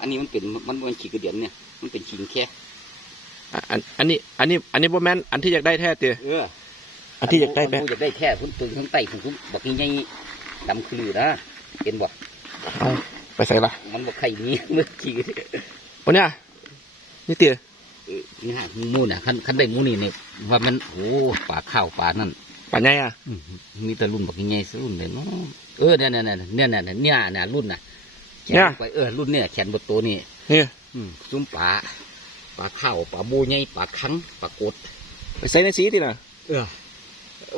อันนี้มันเป็นมันมูนขี้กระเดียนเนี่ย มันเป็นขิงแค่อันอันนี้ อันนี้ อันนี้บ่แม่นอันที่อยากได้แท้เตียเอออันที่อยากได้แม่อยากได้แท้พุ่นตึงข้างใต้พุ่พุ่นบอกงี้ใหดำคือนะเห็นบอกไปใส่ปะมันบอกไข่นี้เมื่อกี้วันนี้นี่เตี๋ยนี่ฮะมูนอะขั้นขั้นได้มูนี่เนี่ยว่ามันโอ้ป่าข้าวป่านั่นป่าไงอะมีแต่รุ่นบอกยังไงรุ่นเลยเนาะเออเนี่ยเนี่ยเนี่ยเนี่ยเนี่ยเนี่ยรุ่นน่ะ แขนลงไปเออรุ่นเนี่ยแขนบนตัวนี่นี่อืมจุ้มปลาปลาข้าวปลาบูใหญ่ปลาคังปลากดไปใส่ในสีติน่ะเออ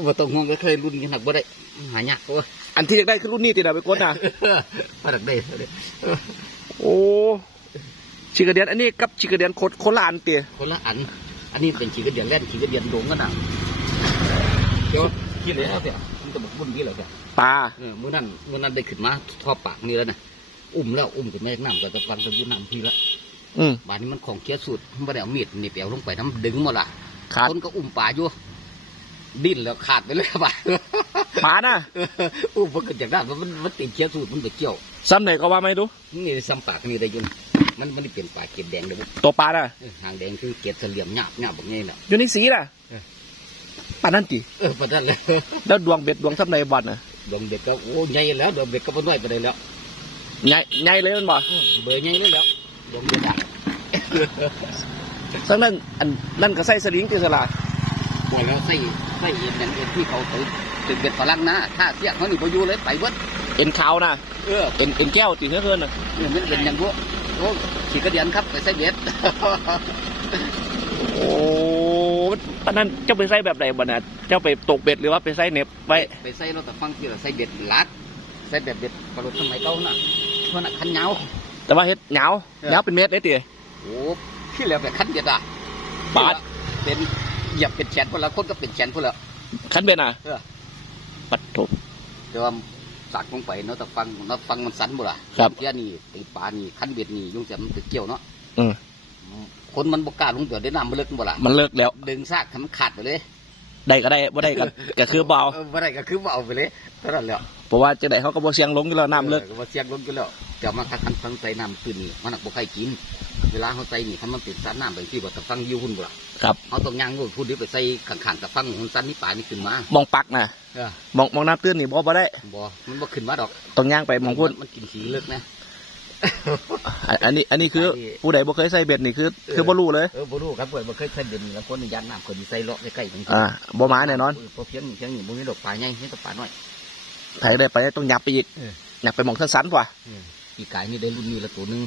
ว่าต้องห่วงก็เคยรุ่นกันหนักบ่ได้หายากตัวอันที่อยากได้คือรุ่นนี้ติน่ะไปกดน่ะพาดักได้เด้อโอ้ชิกระเดียนอันนี้กับชิกระเดียนโคตรคนละอันเตี้ยคนละอัน อันนี้เป็นขีกระเดียนแล่นขีกระเดียนโดงกันน่ะเดี๋ยวคิดเลยเอาเดี๋ยวมันจะบอกบุญนี่แหละเดี๋ยวปลาเออมื่อนั้นมื่อนั้นได้ขึ้นมาทอปากนี่แล้วนะ อุ้มแล้วอุ้มขึ้นแม่น้ำก็จะฟังจะยุ่น้ำพี่ละอืมบานนี้มันของเคี้ยวสุดมันไม่ได้เอามีดนี่เปียวลงไปน้ำดึงหมาละขาดคนก็อุ้มปลาอยู่ดิ้นแล้วขาดไปเลยปลาปลาน่ะอุ้มมันขึ้นจากน้ำมันมันติดเคี้ยวสุดมันไปเกี่ยวซ้ำไหนก็ว่าไม่รู้นี่ซ้ำปากนี่ได้อยุ่นมันมันได้เปลี่ยนปลาเกล็ดแดงเลยบุตัวปลาน่ะเออหางแดงคือเกล็ดเสลี่ยมหยาบหยาบแบบนี้แหละอยู่ในสีน่ะเออปลานั่นติเออประเด็นเลยแล้วดวงเบ็ดดวงซ้ำไหนบอลน่ะดวงเด็กก็โอ้ใหญ่แล้วดวงเด็กก็มันน้อยไปเลยแล้ว ใหญ่ใหญ่เลยมันบ่เออเบอร์ใหญ่เลยแล้วดวงเด็กอะซึ่งนั่นอันนั่นก็ใส่สลิงติสละไม่แล้วใส่ใส่เอ็นอย่างเอ็นที่เขาตึกตึกเบ็ดฝรั่งนะถ้าเสียเขานี่พออยู่เลยไปเบิดเอ็นขาวน่ะเออเอ็นเอ็นแก้วติเพื่อนน่ะเนี่ยมันเป็นอย่างพวกโอ้ขี่กระเดียนครับไปใส่เบ็ดโอ้ปานนั้นเจ้าไปใส่แบบไหนบ่น่ะเจ้าไปตกเบ็ดหรือว่าไปใส่เน็บไว้ไปใส่เราแต่ฟังที่เราใส่เบ็ดลัดใส่แบบเบ็ดปลาหลดสมัยเก่าน่ะ เพราะน่ะคันเหงาแต่ว่าเฮ็ดเหงาเออเหงาเป็นเม็ดเลยติโอ้ที่แล้วแบบคันเบ็ดอะบาดเป็นเหยียบเป็นแขนพวกเราคนก็เป็นแขนพวกเราคันเบ็ดน่ะเออปัดโถแต่ว่าสักลงไปเนาะแต่ฟังเนาะฟังมันสันบ่ล่ะครับเที่ยนี่ตีปลานี่คันเบ็ดนี่ยุ่งแต่มันติดเกี่ยวเนาะอืมคนมันบกล้าลงเดือดได้น้ำมันเลิกบ่ล่ะมันเลิกแล้ว ดึงซากทำขาดไปเลย ได้ก็ได้บ่ได้ก็ก็คือเบเอาเออบ่ได้ก็คือบ่เอาไปเลยเท่านั้นแหละ เพราะว่าจังได๋เขาก็บ่เสียงลงอยู่แล้วน้ำเลิกออว่าเสียงลงกันแล้วแต่มาคันฟังใส่น้ำตื้นนี่มันหนักบ่ใครกิน เวลาเขาใส่นี่คันมันติดสารน้ำไปที่บ่ตะฟังอยู่หุ่นบ่ล่ะครับเขาต้องย่างนู่นพูดนี้ไปใส่ข้างๆตะฟังหุ่นสันนี่ป่านี่ขึ้นมามองปักน่ะเออมองมองน้ำตื้นนี่บ่บ่ได้บ่มันบ่ขึ้นมาดอกต้องย่างไปมองพุ่นมันกินสีเลิกนะอันอันนี้อันนี้คืออันนี้ผู้ใดบ่เคยใส่เบ็ดนี่คือ คือบ่รู้เลยเออบ่รู้ครับเพิ่นบ่เคยเคยเดินแล้วคนนี่ยันน้ำคนที่ใส่เลาะใกล้ๆจริงอ่าบ่มาแน่นอนเพราะเพียงเพียงนี่บ่มีดอกปลาใหญ่มีแต่ปลาน้อย ไผได้ไปต้องยับไปอีกเออ ยับไปหมองสั้นๆกว่าปีกายนี่ได้รุ่นนี้ละตัวหนึง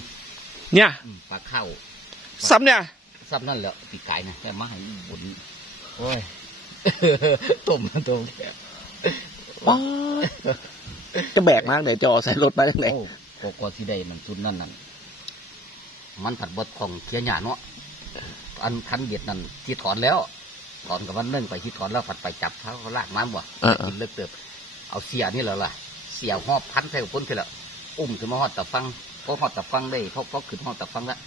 เนี่ยอืมปลาข้าวซ้ำเนี่ยซ้ำนั่นแหละปีกายนะแต่มาให้บนโอ้ย ต้มต้มว้าวจะแบกมากเดี๋ยวจะเอาใส่รถไปจังไดโอ้ก็ก็ที่ได้มันสุดนั่นนั่นมันผัดบดของเทียหยาเนาะอันคันเบียดนั่นที่ถอนแล้ว ถอนกับมันเนื่องไปที่ถอนแล้วผัดไปจับเขาเขาลากมาบ่ เออกินเลิกเติบ เอาเสียนี่แหละล่ะ เสียหอบพันใส่กับพ้นเสร็จแล้วอุ้มถึงมาหอดตะฟังพอหอดตะฟังได้พอพอขึ้นหอดตะฟังละ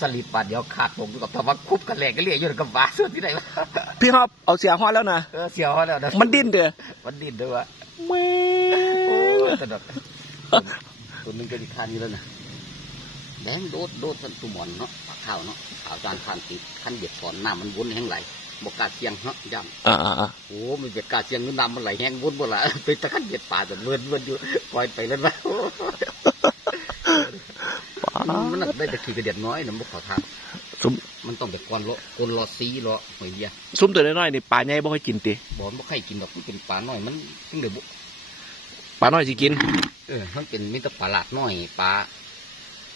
สลิปบาดเดียวขาดลงอยู่กับตะฟังคุบกันแหลกกันเรียอยู่กับบ้าส่วนที่ไหนวะพี่ฮอบเอาเสียฮอดแล้วนะเออเสียวเขาแล้วนะมันดิ้นเด้อมันดิ้นด้วยวะแม่โอ้ยสนุกตัวหนึงก็ดีคานี้แล้วนะแดงโดดโดดสันตุหมอนเนาะปลาข้าวเนาะข่าวจานผ่านติดขั้นเบียดถอนน้ำมันวนแห้งไหล บกกล้าเสียงเนาะย้ำอ่าอ่าอ่าโอ้มันเบียดกล้าเสียงนู้นน้ำมันไหลแห้งวนบ่ละไปตะขั้นเบียดป่าแต่เวินเวินอยู่ปล่อยไปแล้ววะโอ้มันน่ะได้แต่ขี่กระเดียดน้อยนะมันขอทางซุ่มมันต้องแต่ก้อนเลาะก้นเลาะซีเลาะหอยเหี้ยซุ่มตัวน้อยๆนี่ปลาใหญ่บ่ค่อยกินติบอนบ่ใครกินดอกมันเป็นปลาน้อยมันถึงเดือบปลาน้อยสิกิน เออ มันเป็นมิตรปลาหลาดน้อยปลา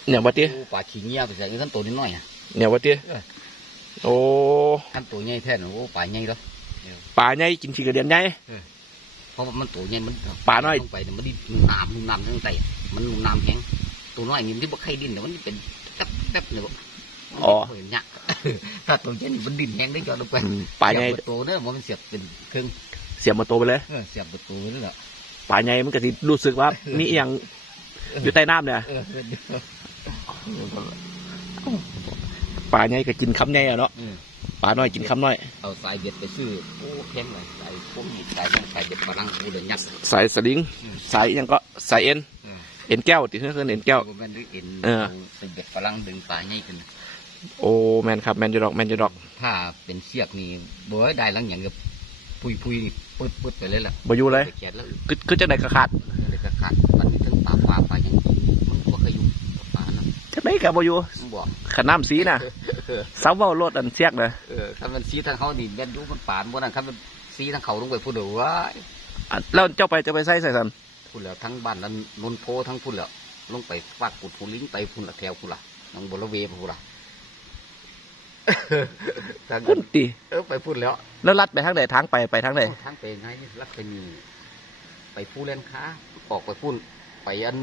เนี่ยว่าติโอ้ปลาขี้เงี้ยไปใส่ขั้นตัวนิดหน่อยอะเนี่ยว่าติเออ โอ้ขั้นตัวใหญ่แท้น่ะโอ้ปลาใหญ่แล้วปลาใหญ่กินขี้กระเดียนใหญ่เพราะว่ามันตัวใหญ่มันปลาน้อยลงไปเนี่ยมันดิ้นน้ำนุ่มน้ำทั้งใจมันนุ่มน้ำแห้งตัวน้อยนี่มันที่บ่ใครดิ้นแต่มันเป็นแป๊บแป๊บเนี่ยบ่อ๋อมันเห็นยักษ์ถ้าตัวใหญ่นี่มันดิ้นแห้งได้จอดลงไปอืมปลาใหญ่เสียบประตัวเนี่ยมันเสียบเป็นเครื่องเสียบมาตัวไปเลยเออเสียบประตูนี่แหละปลาใหญ่มันก็สิรู้สึกว่ามีอหย่างอยู่ใต้น้ำเนี่ยเออ ปลาใหญ่ก็กินคำใหญ่อะเนาะเออปลาน้อยกินคำน้อย เอาสายเบ็ดไปซื้อโอ้แข็งเลยสายพวกนี้สายนั่นสายเบ็ดฝรั่งกูเลยยักษ์สายสลิงอืม สายอหยังก็สายเอ็นเออเอ็นแก้วติเพื่อนเอ็นแก้วบ่แม่นหรือเอ็นเออเป็นเบ็ดฝรั่งดึงปลาใหญ่ขึ้นโอ้แมนครับแมนยูดอกแมนยูดอกถ้าเป็นเชือกนี่บ่ได้หลังอย่างกับพุยพุยปึ๊ดปึ๊ดไปเลยล่ะบ่อยู่เลยไปแขนแล้วคือคือจังไดก็ขาดเด็กก็ขาดมันมีทั้งปลาปลาปลาอย่างกินมันบ่เคยอยู่ กับปลานะจังไดก็บ่อยู่มันบอกขน้ำสีน่ะเสาเว้ารถอันเสียกนะเออถ้ามันซีทางเขานี่แม่นอยู่มันปานบ่นั่นครับมันซีทางเขาลงไปพูดเด้อว่าอะแล้วเจ้าไปจะไปใส่ใส่สันพูดแล้วทั้งบ้านนั้นนนโพทั้งพูดแล้วลงไปฟากกุดพูลิงไปพูนละแถวพูนละน้องบลเวพูนละทางพุ่นติเออไปพูดแล้ว แล้วลัดไปทางใดทางไปไปทางใดทางไปไงรักไปนี่ไปผู้เล่นค้าออกไปพูนไปอัน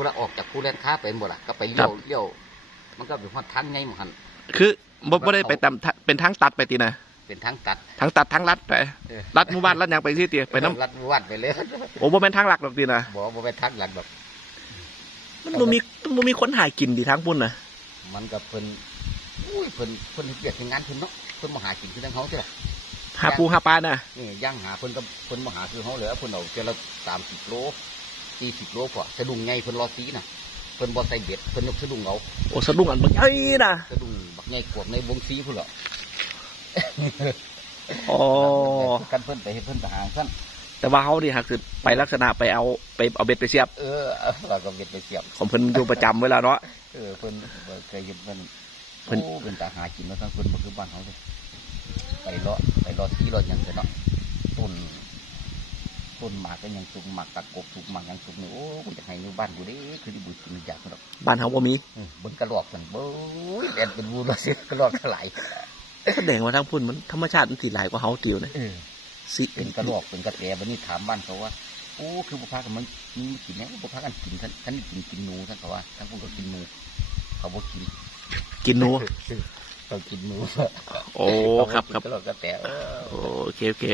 พูดละออกจากผู้เล่นค้าไปหมดละก็ไปเลี้ยวเลี้ยวมันก็เป็นฮอดทางไงมันหันคือบ่บ่ได้ไปตามทะเป็นทางตัดไปตินะเป็นทางตัดทางตัดทางลัดไปลัดหมู่บ้านลัดหยังไปที่ติไปน้ำรัดวัดไปเลยโอ้บ่แม่นทางหลักดอกตินะบอกว่าไปทางหลังแบบมันบ่มีมันบ่มีคนหากินที่ทางพุ่นน่ะมันก็เพิ่นอุ้ยเพิ่นเพิ่นเปรียกงานเพิ่นเนาะเพิ่นมาหากินคือทางเขาใช่ไหมหาปูหาปลาน่ะนี่ย่างหาเพิ่นก็เพิ่นมาหาคือเขาเหลือเพิ่นเอาเจละสามสิบโล สี่สิบโลพอสะดุ้งไงเพิ่นรอซีน่ะเพิ่นบ่ใส่เบ็ดเพิ่นยกสะดุ้งเอาโอ้สะดุ้งอันบ่ใหญ่น่ะสะดุ้งบักไงกวบในวงซีพุ่นเหรออ๋อกันเพิ่นไปเฮ็ดเพิ่นไปหาซั่นแต่ว่าเฮานี่หักคือไปลักษณะไปเอาไปเอาเบ็ดไปเสียบ เออเอาเราก็เบ็ดไปเสียบของเพิ่นอยู่ประจำเวลาเนาะเออเพิ่นบ่เคยเห็นเพิ่นเพิ่นโอ้เป็นตาหากินมาทั้งเพิ่นบ่คือบ้านเฮาเลยไปเลาะไปเลาะซีเลาะหยังกันเนาะต้น ต้นหมากก็ยังสุกหมากตะกบสุกหมากยังสุกนี่โอ้กูจะให้อยู่บ้านกูเด้คือที่บุญกินอยากเนาะบ้านเฮาบ่มีเออเบิ่งกระรอกมันเบ้ยแดนเป็นบูรสิกระรอกหลายแสดงว่าทางพุ่นมันธรรมชาติมันสิหลายกว่าเฮาติวนะเออสิเป็นกระรอกเป็นกระแตบัดนี้ถามบ้านเขาว่าโอ้คือบุพากันมันมันกินแน่บุพากันกินท่านท่านกินกินหนูท่านเขาว่าท่านพวกก็กินหนูเขาบอกกินกินหนูเขากินหนูโอ้ครับครับกระรอกกระแตเออโอเคโอเค